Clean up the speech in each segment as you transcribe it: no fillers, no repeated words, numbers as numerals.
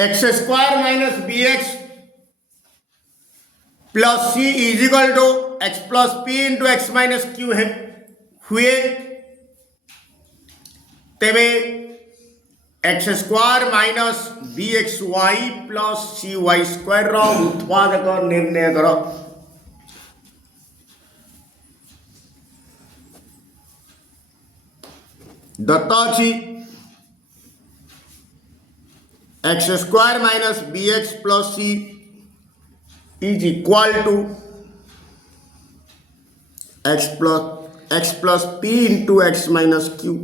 X square minus b x plus c is equal to x plus p into x minus q है हुए तेबे x square minus b x y plus c y square उत्पादक निर्णय कर। दत्त अच्छी x square minus b x plus c is equal to x plus p into x minus q.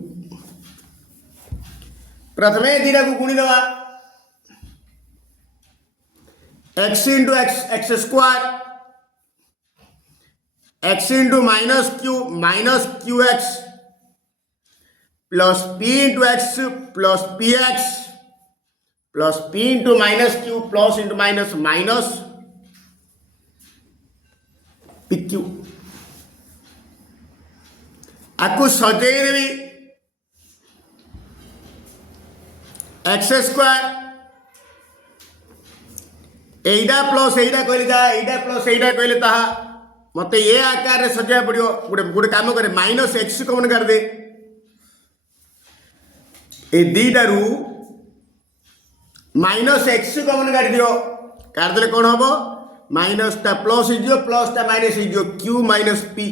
प्रथमे दीटा को गुणी दवा x into x square x into minus q x plus p into x plus p x plus p into minus Q plus into minus minus p Q. आपको सजाई देवी x square एटा plus iota कहले ता एटा plus iota कहले ता मते ए आकार रे सजा पड़ियो। गोटे काम करे माइनस एक्स कमन कर दे ए दीटारू माइनस एक्स कमन कर दियो कर देले कौन हम माइनस टा प्लस हो प्लस टा माइनस हो q minus p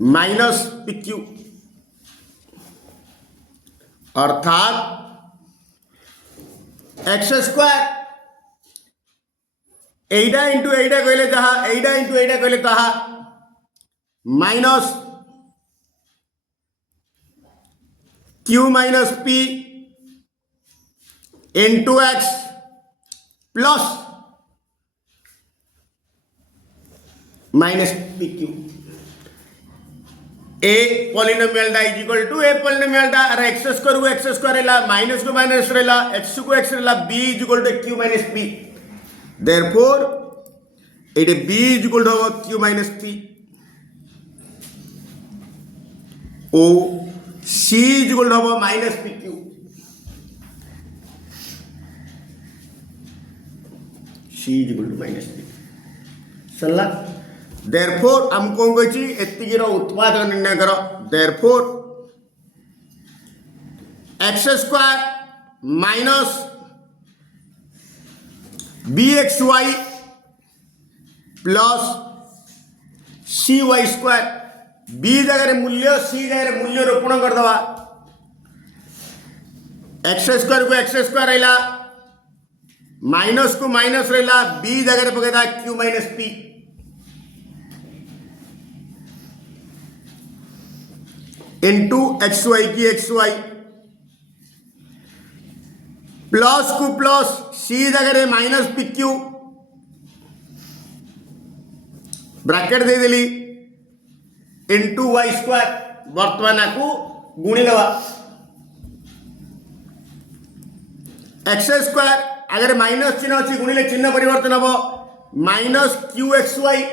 minus p q अर्थात एक्स स्क्वायर एटा इंटू एटा कहले जहा एटा इंटू एटा कहले ताहा minus q minus p into x plus minus p q. A polynomial टा is equal to a polynomial टा अरे एक्स स्क्वायर रेला माइनस को माइनस रेला एक्स को एक्स रेला b is equal to q minus p. Therefore it b is equal to q minus P O c is equal to minus p q. C is equal to minus p सरला। Therefore हम कौन कही एतिकीर उत्पादक निर्णय कर। Therefore x square minus b x y plus c y square b जगह मूल्य सी जगह मूल्य रोपण कर दवा एक्स स्क्वायर को एक्स स्क्वायर रहा माइनस को माइनस रहा बी जगह पकेदा q minus p into x y की एक्स वाई प्लस को प्लस सी जगह माइनस पी क्यू ब्रैकेट दे देली इंटू वाई स्क्वायर वर्तमान को गुणी दवा एक्स स्क्वायर अगर माइनस चिन्ह अच्छी गुणिले चिन्ह परिवर्तन हम minus q x y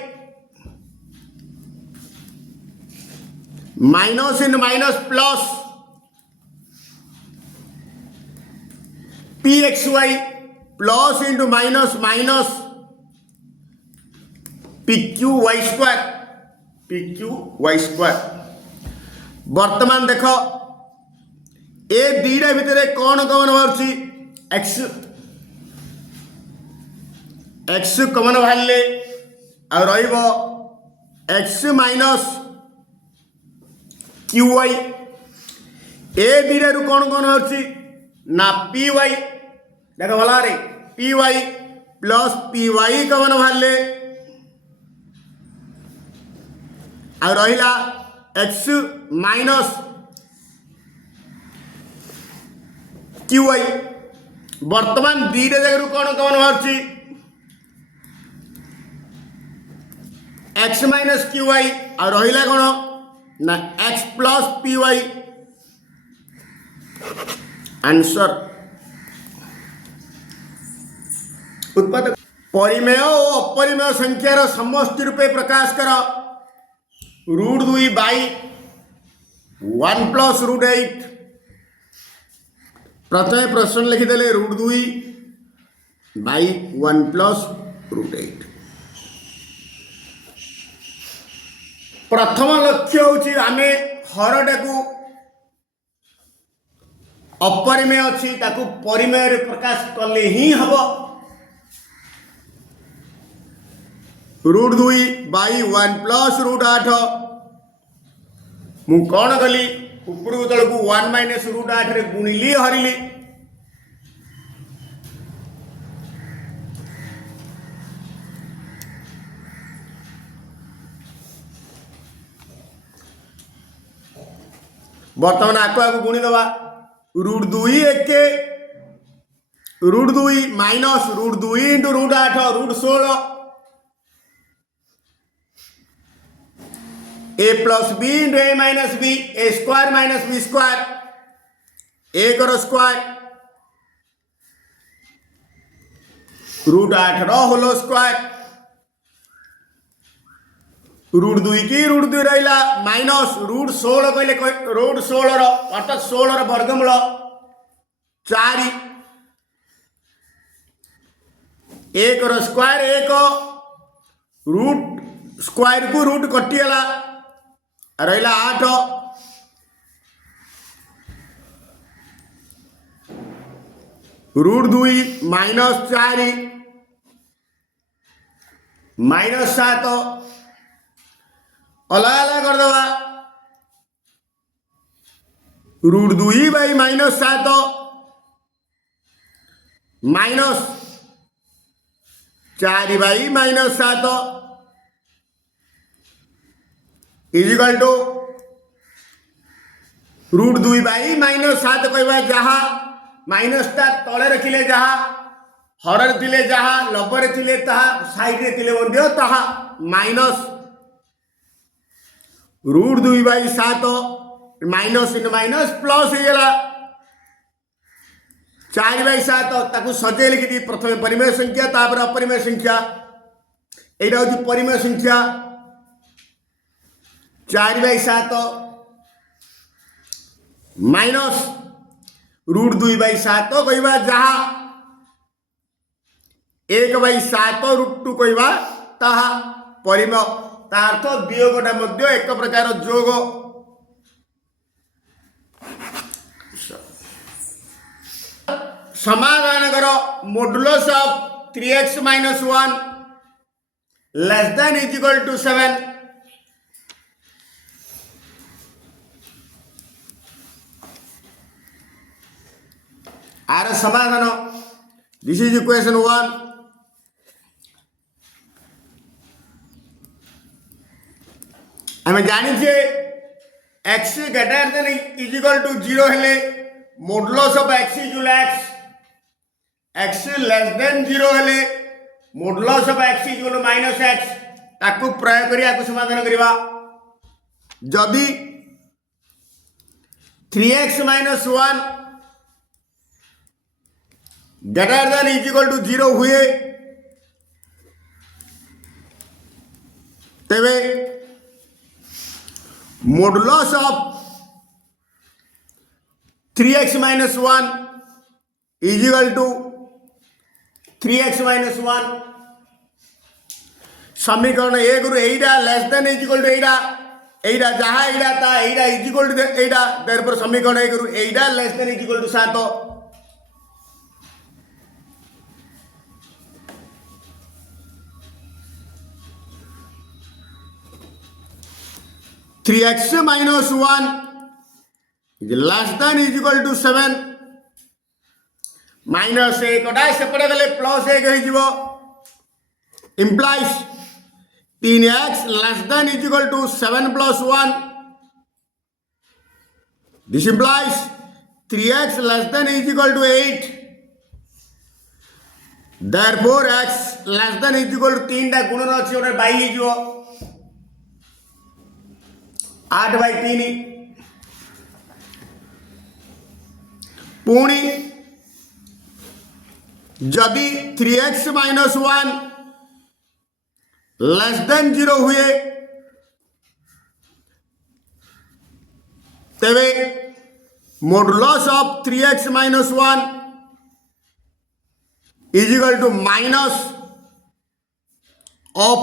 minus इन minus plus p x y plus into minus minus p q y square p q y square. वर्तमान देख ए दीटा भितर कौन कमन बाहर एक्स एक्स कमन बाहर एक्स माइनस क्यू वाई ए दीटा रू कौन कौन बाहर ना पी वाई देख भला रे p y plus p y common बाहर और रहिला एक्स माइनस क्यू वाई। वर्तमान दीटा जगह कौन कौन बाहर एक्स माइनस क्यू वाई और रहिला कौन ना x plus p y. Answer उत्पादक परिमेय और अपरिमेय संख्यार समष्टि रूपे प्रकाश कर √2 बाई 1 प्लस √8 प्रथम प्रश्न लिखिदेले √2 बाई 1 प्लस √8। प्रथम लक्ष्य हूँ आम हरटा को अपरिमेय अच्छी ताकू परिमेय प्रकाश कले ही हम √2 बाई 1 प्लस √8 मु कौन कली उपरकू तलू 1 माइनस √8 रे गुणिली हरिली बर्तमान आकु गुणी दबा √2 एक √2 minus √2 into √8 √16 a plus b into a minus b a square minus b square a करो स्क्वायर √8 होल स्क्वायर √2 की √2 रहा माइनस √16 कहले √16 अर्थात 16 वर्गमूल 4 एक स्क्वायर एक रूट स्क्वायर को रूट कटिगला रहा 8 √2 माइनस 4 माइनस 7 अलग अलग कर दवा √2 by minus 7 minus 4 by minus 7 equal to √2 by minus 7 कहवा जहा माइनस टा तले रखिले जहा हर थिले जहा लबर थिले ताहा साइड रे थिले बंदियो ताहा माइनस √2 बाई 7 माइनस इन माइनस प्लस होगा 4 बाई 7 ताकू सजे लिखी प्रथम परिमेय संख्या तापर अपरिमेय संख्या यहाँ हूँ परिमेय संख्या 4 बाई 7 माइनस √2 बाई 7 कहवा जहा 1 बाई 7 √2 कहवा ताहा परिमेय तार्थ वियोगटा मध्य एक प्रकार जोग समाधान करो modulus of 3x minus 1 less than equal to 7 आर समाधान दिस इज इक्वेशन 1 आम जानी x greater than equal to 0 हेले modulus of x equal x less than 0 हेले modulus of x equal minus x ताकू प्रयोग करिया को समाधान करबा जदि 3x minus 1 greater than equal to 0 हुए तेबे modulus of 3x minus 1 equal to 3x minus 1 समीकरण एक रु एटा लेस देन इक्वल टू एटा जहाँ एटा ता एटा इक्वल टू एटा देयरफॉर समीकरण एक रु एटा less than equal to 7 3x minus 1 less than equal to 7 minus 1 सेपटे गले प्लस 1 हो implies 3x less than equal to 7 plus 1 this implies 3x less than equal to 8 therefore x less than equal to 3 टा गुणन अछि ओटा by हो 8 by 3 पुणी जदि 3x माइनस 1 लेस देन 0 हुए तेबे modulus of 3x minus 1 is equal to minus of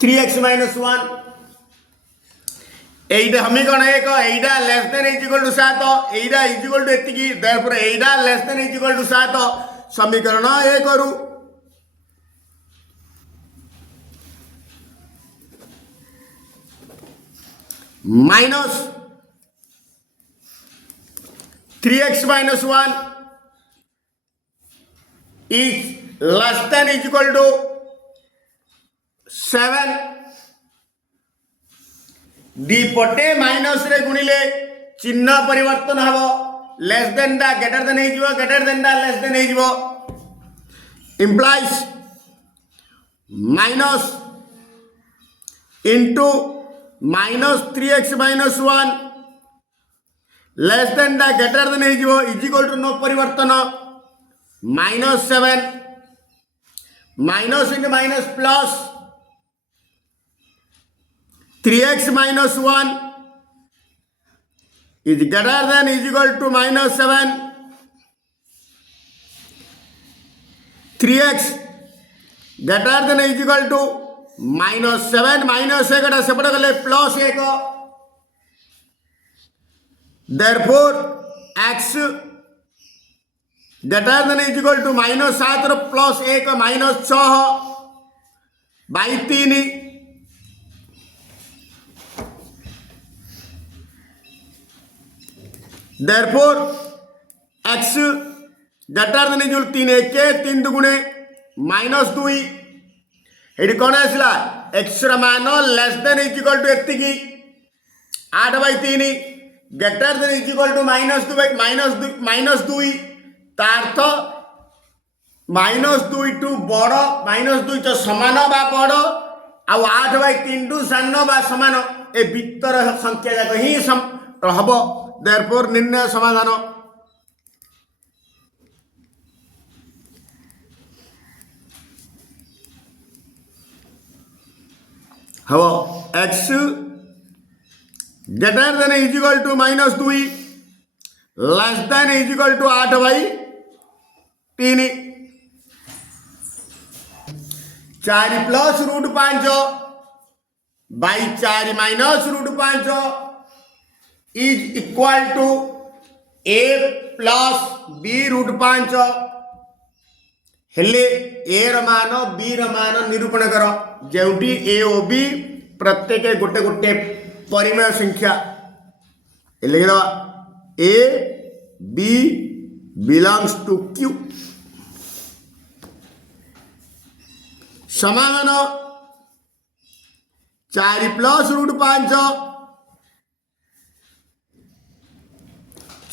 3x minus 1. এইটা সমীকরণ 1 এইটা less than is equal to 7 এইটা ইজ ইকুয়াল টু এতিকি देयरफॉर এইটা less than is equal to 7 সমীকরণ 1 কरू minus 3x minus 1 is less than is equal to 7 दीपटे minus रे गुणिले चिन्ह परिवर्तन हबो less than the greater than हेजिवो greater than the less than हेजिवो implies minus into minus 3x minus 1 less than the greater than हेजिवो is equal to नो परिवर्तन minus 7 minus into minus plus 3x minus 1 is greater than is equal to minus 7 3x greater than is equal to minus 7 minus 1 सेपट गले plus 1 therefore x greater than is equal to minus 7 रो plus 1 minus 6 by 3 therefore x greater than is equal 3 1 3 दुगुणे minus 2 एडी कोन आसला x रा मान less than is equal to एतिकी 8 by 3 greater than is equal to minus 2 by minus 2 तार तो minus 2 टू बड़ minus 2 तो समान बा बड़ आ 8 by 3 टू सान बा समान ए भीतर संख्या जाक ही हबो therefore निर्णय समाधान हबो x greater than is equal to minus 2 less than is equal to 8 by 3 4 plus root 5 by 4 minus root 5 is equal to a plus b root 5 हेले a मान b मान निरूपण कर जेउटी a o b प्रत्येक गोटे गोटे परिमेय संख्या लिख दवा a b belongs to q समान 4 plus root 5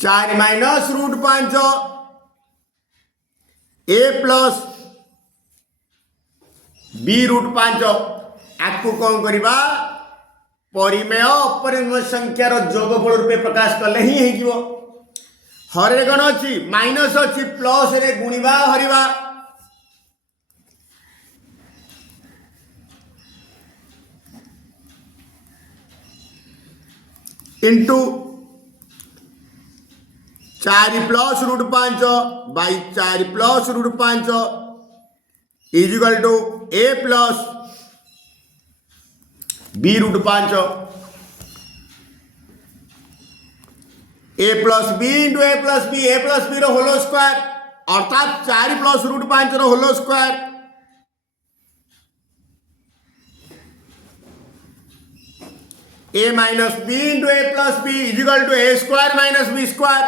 4 minus root 5 a plus b root 5 आपको कौन करिबा परिमेय अपरिमेय संख्यार जोगफल रूपे प्रकाश कले ही हेजिवो हरे कौन अछि माइनस अछि प्लस रे गुणिबा हरिबा into 4 plus root 5 by 4 plus root 5 is equal to a plus b root 5 a plus b into a plus b रो होल स्क्वायर अर्थात 4 प्लस रूट 5 रो whole square a minus b into a plus b is equal to a square minus b square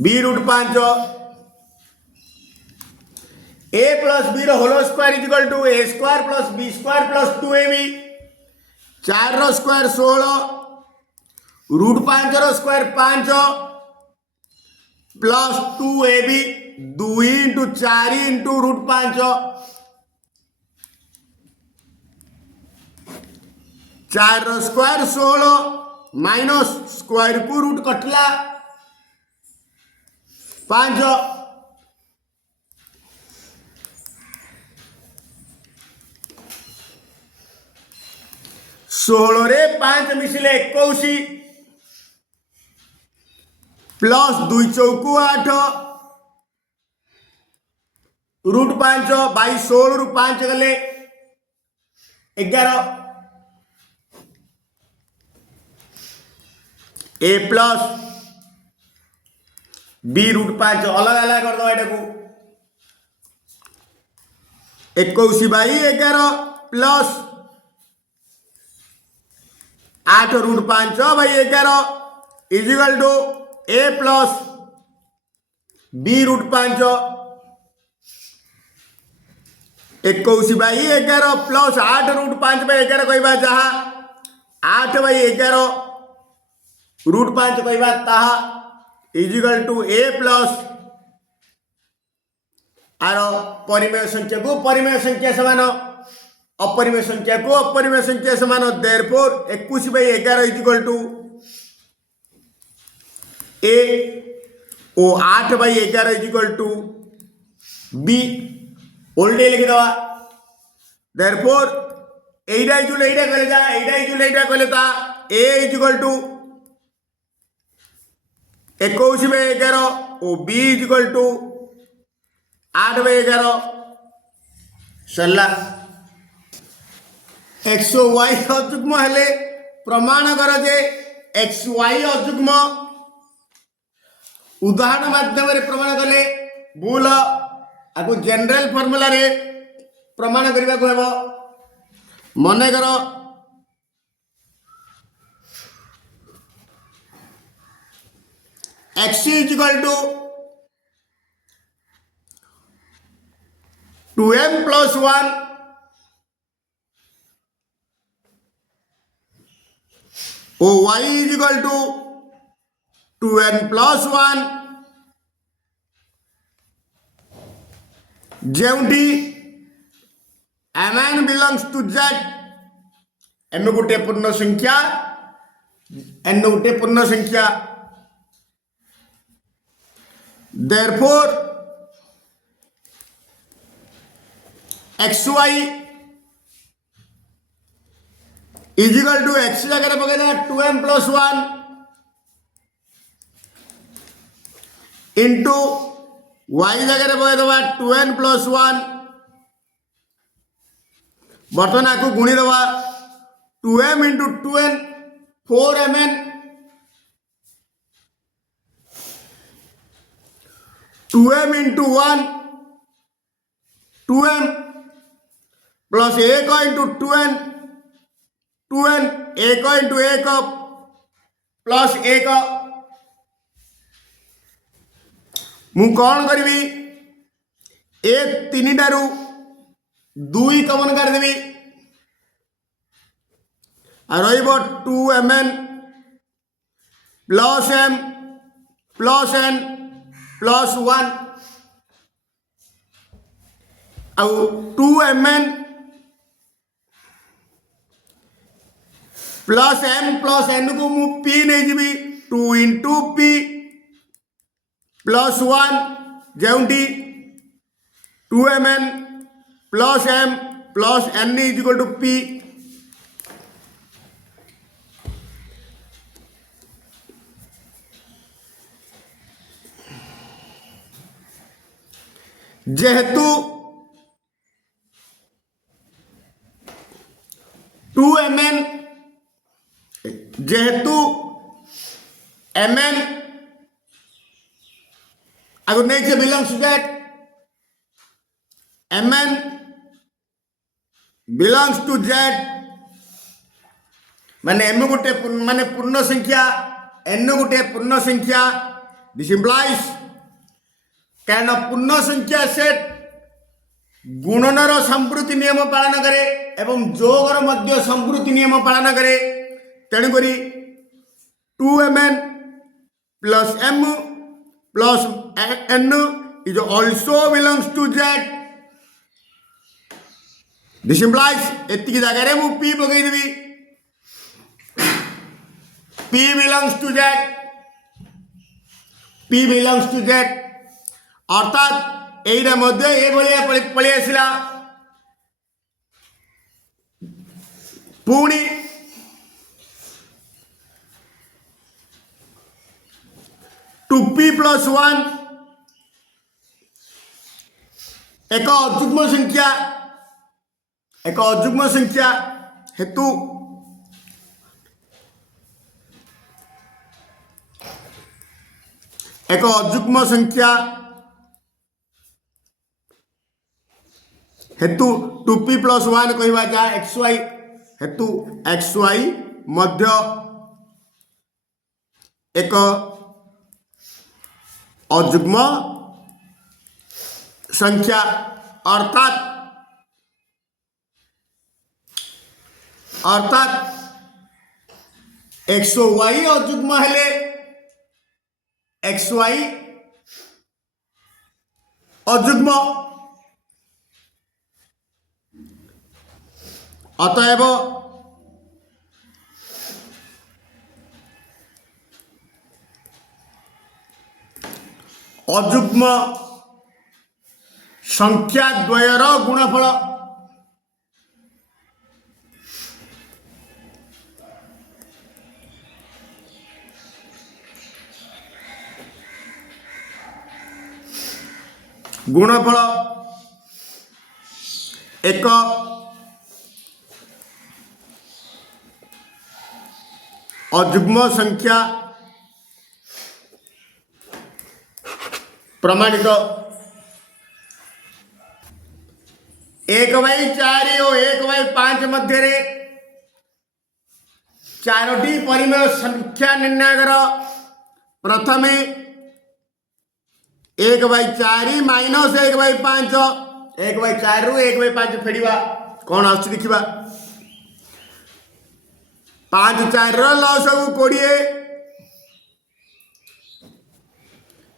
b root 5 a plus b रो whole square is equal to a square plus b square plus 2ab 4 रो square 16 root 5 रो square 5 plus 2ab 2 into 4 into root 5 4 रो square 16 minus square को root कटला 5 16 रे 5 मिसिले 21 plus 2 चौकु 8 root 5 by 16 रु 5 गले 11 ए प्लस बी रूट 5 अलग अलग कर दो एटा को 21 by 11 plus 8 root 5 by 11 is equal to a plus b root 5 21 by 11 plus 8 root 5 by 11 कहवा जहाँ 8 बाई 11 रूट 5 कहवा ताहा इजिकल टू ए प्लस आर परिमेय संख्या को परिमेय संख्या समान अपरिमेय संख्या को अपरिमेय संख्या समान therefore 21 by 11 is equal to a ओ 8 बाई 11 इजिकल टू बी ओल्डे लिखि दवा देयरफॉर एटा इजुल एटा कहले जा एटा इजुल एटा कहले ता ए इजिकल टू 21 बाई 11 ओ बी इजिकल टू 8 बाई 11 सरला एक्स वाई अजुग्म हेले प्रमाण कर जे एक्स वाई अजुग्म उदाहरण माध्यम रे प्रमाण कले भूल आको जनरल फॉर्मूला रे प्रमाण करबा को हेबो मने करो x equal to 2m plus 1 ओ y equal to 2n plus 1 जेउटी mn belongs to z m गोटे पूर्ण संख्या n गोटे पूर्ण संख्या therefore xy is equal to x जगह पकड़ेगा 2m प्लस 1 इंटू y जगह पकड़ेगा 2n प्लस 1 बर्तन आपको गुणी दवा 2m into 2n 4mn 2m into 1 2m plus 1 into 2n 2n 1 into 1 plus 1 मु कौन करी ए 3 टारू 2 कमन करदेवी रही 2mn plus m plus n plus 1 आउ 2mn plus m plus n को मु p नहीं जीवी 2 इंटू p प्लस 1 जेउटी 2mn plus m plus n is equal to p जेहेतु 2mn जेहेतु mn अगर नहीं से belongs to that mn belongs to z माने m गोटे माने पूर्ण संख्या n गोटे पूर्ण संख्या दिस इंप्लाइज कारण पूर्ण संख्या सेट गुणनर संप्रति नियम पालन करे एवं जोगर मध्य संप्रति नियम पालन करे तेणुकरी 2mn plus m plus n is also belongs to z this implies एतिकी जगह मु p पकई देबी p belongs to z p belongs to z अर्थात एटा मध्य ए भलिया पळी आसिला पुणी 2p + 1 एक अजुग्म संख्या हेतु एक अजुग्म संख्या हेतु 2p + 1 कहवा जहाँ xy हेतु xy मध्य एक अजुग्म संख्या अर्थात x y अजुग्म हेले xy अजुग्म अतएव अजुग्म संख्या द्वयर गुणफल एक अजुग्म संख्या प्रमाणित 1/4 और 1/5 मध्य चारोटी परिमेय संख्या निर्णय कर प्रथमे 1/4 - 1/5 1/4 रु 1/5 फेड़ा कौन आस देखा 5 4 लस 20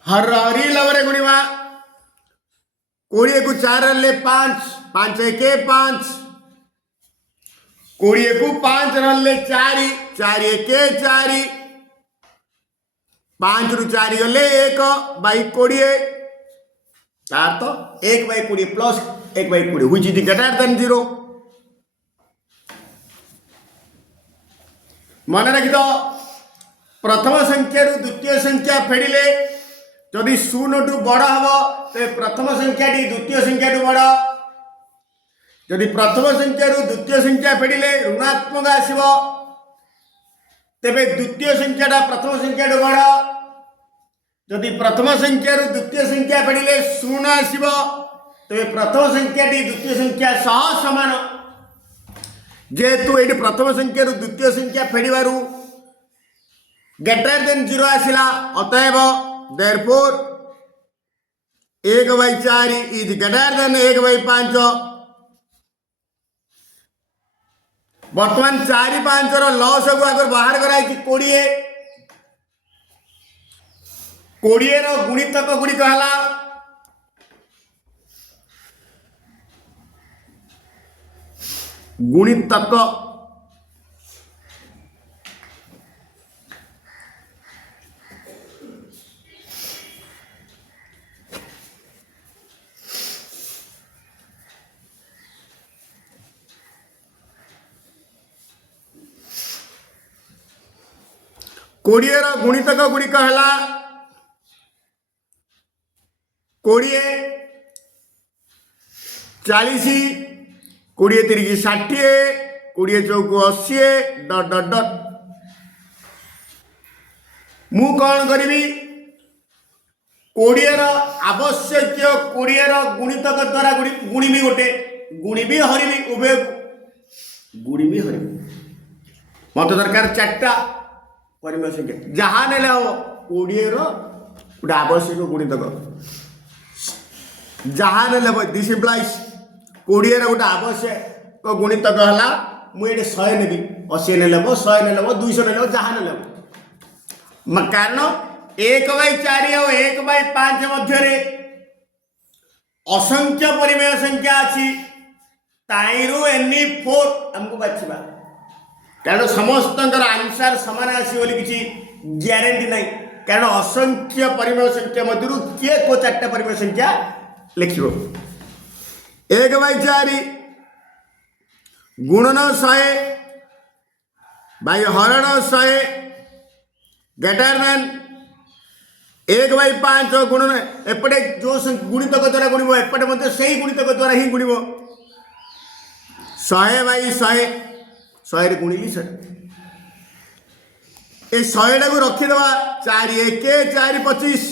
हरी लवरे गुणवा 20 को 4 रल्ले 5 5 1 5 20 को 5 रल्ले 4 4 1 4 5 रु 4 गले 1/20 तार तो 1/20 plus 1/20 which is greater than 0 मन रखिद प्रथम संख्या रु द्वितीय संख्या फेडिले जदि 0 टू बड़ हम तो प्रथम संख्या द्वितीय संख्या टू बड़ जदि प्रथम संख्या रु द्वितीय संख्या फेडिले ऋणात्मक आसीबो तेबे द्वितीय संख्याटा प्रथम संख्या टू बड़ जदि प्रथम संख्या रु द्वितीय संख्या फेडिले 0 आसीबो तेबे प्रथम संख्याटी द्वितीय संख्या सह समान जेहेतु ये प्रथम संख्या रु द्वितीय संख्या फेडिबारु ग्रेटर देन 0 आसिला अतएव therefore 1/4 is greater than 1/5 बर्तमान 4 5 लस को आगे बाहर कराई 20 गुणितक गुड़िक है गुणितक कोड़िएर गुणितक गुड़िक है 20 40 20 3 60 20 चौक 80 डट डट डट मु कौन करी 20 आवश्यक 20 गुणितक द्वारा गुणिबी गोटे गुणिबी हरिबी उभय गुणिबी हरिबी मत दरकार 4टा परिमेय संख्या जहाँ ने 20 गोटे आवश्यक गुणितक जहाँ ने दिस इम्प्लाइज 20 गोटे आवश्यक गुणितक है मुझे 100 नेबी 80 ने 100 ने 200 ने जहाँ ने कारण 1/4 और 1/5 मध्य असंख्य परिमेय संख्या अच्छी ताइरु एनी 4 हमको बाछिबा कारण समस्त आंसर सामान आसी किसी ग्यारंटी नहीं कारण असंख्य परिमेय संख्या मध्य किए को 4टा परिमेय संख्या लिख 1/4 गुणन 100 बाय हरण 100 ग्रेटर देन 1/5 गुणन एपटे जो गुणितक द्वारा गुणिब एपटे मध्य से ही गुणितक द्वारा ही गुणिब 100/100 गुणिली 100 ए 100 टाक रखीदे 4 1 4 25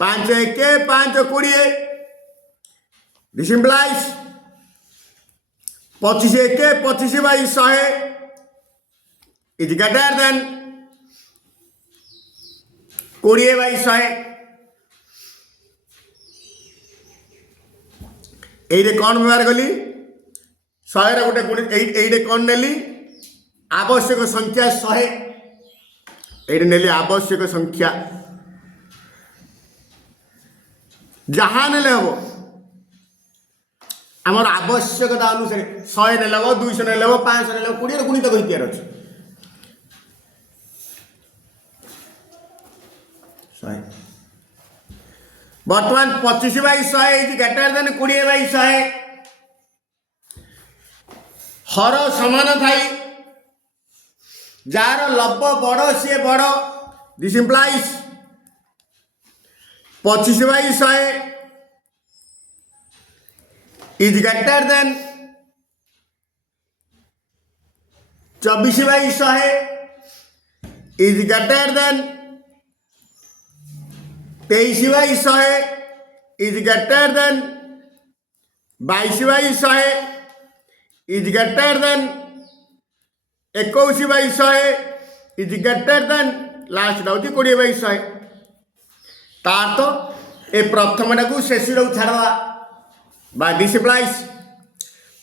5 1 5 20 this implies 25 1 25/100 is greater than 20/100 ये कौन व्यवहार कली 100 गोटे गुणित ये कौन नेली आवश्यक संख्या 100 ये नेली आवश्यक संख्या जहाँ नेले हम आमर आवश्यकता अनुसार 100 नेले 200 नेले 500 नेले 20 गुणित कहर अच्छे 100 बर्तमान 25/100 इज ग्रेटर देन 20/100 हर समान थाई जार लब बड़ सी बड़ this implies 25/100 is greater than 24/100 is greater than 23/100 is greater than 22/100 is greater than 21/100 is greater than last हूँ 20/100 तार तो ए प्रथम टाक शेष छाड़ा बा डिसप्लाइज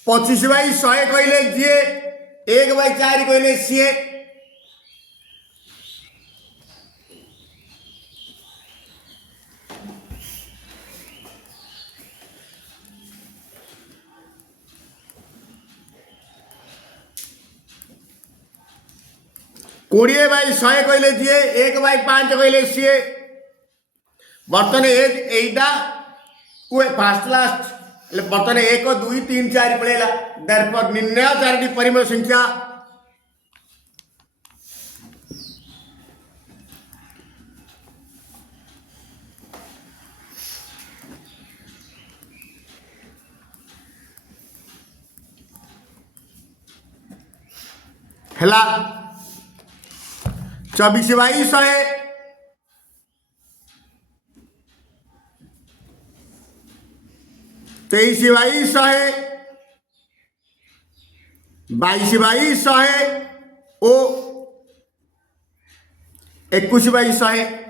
25/100 कहले जी 1/4 कहले सी कोड़े बाई 100 कहले जी 1/5 कहले सी बर्तन एटा फास्ट लास्ट बर्तन 1 2 3 4 पड़ेगा देयरफॉर निर्णय 4टी परिमेय संख्या है 24/100 23/100 22/100 ओ 21/100